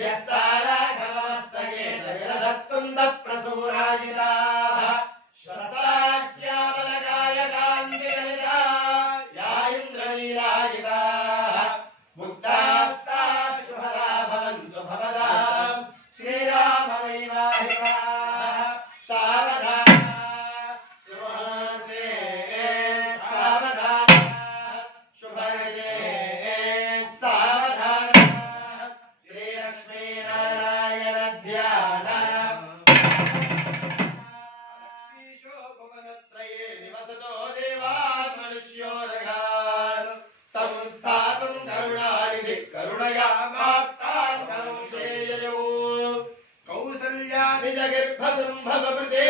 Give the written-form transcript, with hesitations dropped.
यस्ताराघवमस्तके विलसत्कुन्दप्रसूराजिताः श्वस्ताश्यामलकायकान्तिगलिता या इन्द्रनीलायिताः मुक्तास्ताः शुभदा भवन्तु भवदां श्रीरामवैवाहिकाः सावधान सुमुहूर्ते सावधान शुभगे सावधान श्रीलक्ष्मीनारायण ध्यान लक्ष्मीशोभवनत्रये निवसतो देवान् मनुष्यो रगान् संस्थातुं करुणानिधि करुणया मार्तान् करुणेययो कौसल्या निजगर्भसम्भववृते